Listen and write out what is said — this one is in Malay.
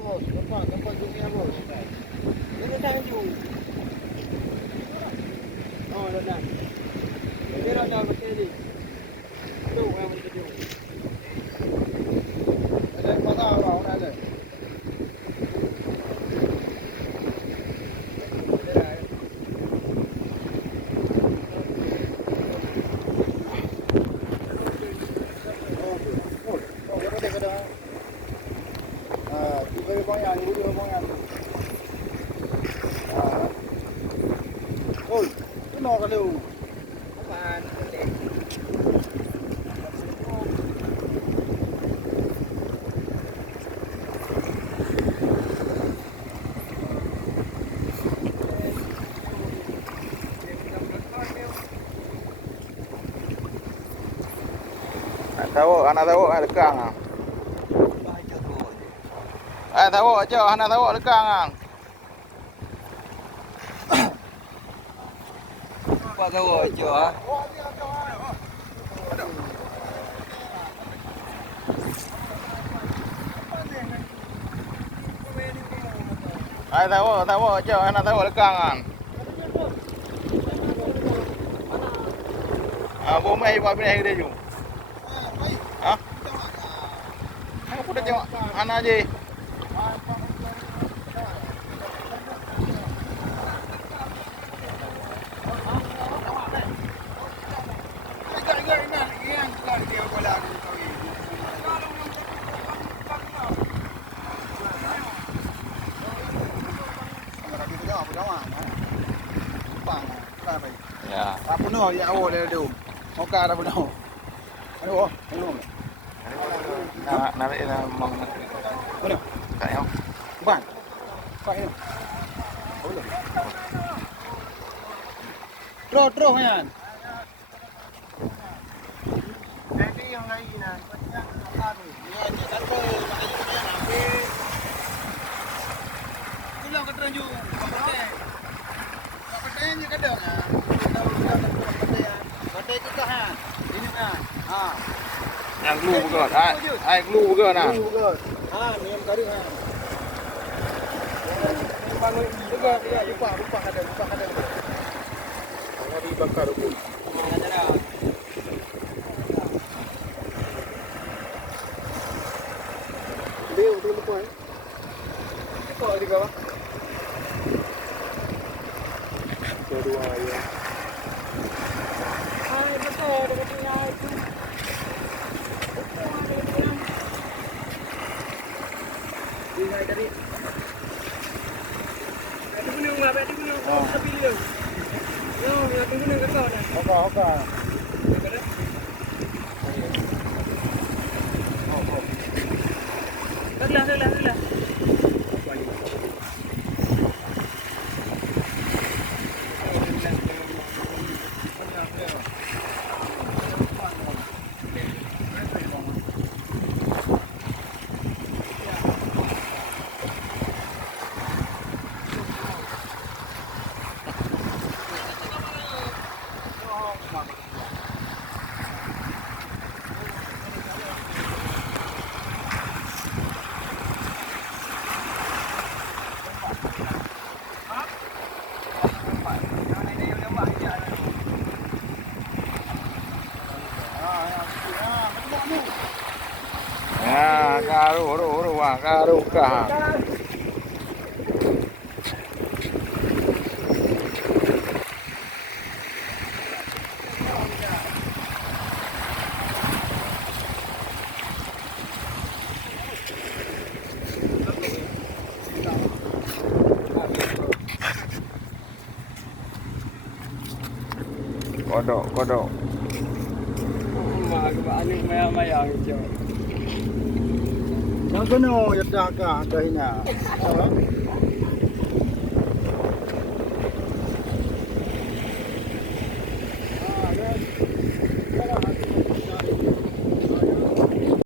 bos. Tempat dunia bos. Ini dah ju. Oh, dah. Ini dah betul ni. Tu yang betul. Ada kota orang ada. Ôi, cái nọ cái đều mà đẹp. Anak tahu lekang ah. Tahu aja anak tahu lekang ah. Apa tahu aja ah. Tahu aja anak tahu lekang ah. Bố mày vào bên này đây dùng. Hả? Aku dah tengok anak je. Ya. Apa no ya awal dia tu. Moka dah penuh. Aduh, penuh. Narik mong. Mana? Kat yang. Bukan. Kat ni. Boleh. Terus kan. Ini yang lain nah. Ya, ni tak apa. Pulang ke Terenju. Pakai ni kadang ah. Pakai ke kan. Ini kan. Ha. Yang glue ke? Ai glue ke nah. Ha, ni yang kari ha. Memang juga dia lupa ada. Kalau dibakar pun. Ada dah. Dia lupa eh. Kau di bawah. Kedua ya. Hai, betul dekat itu. Ini dari. Ada gunung lah, ada gunung. Tapi dia. Yo, ada gunung kat kau dah. Oka. Dah. Ya, karu ka. Kodok. Alik maya hijau. Yang kena ya dah ka hina.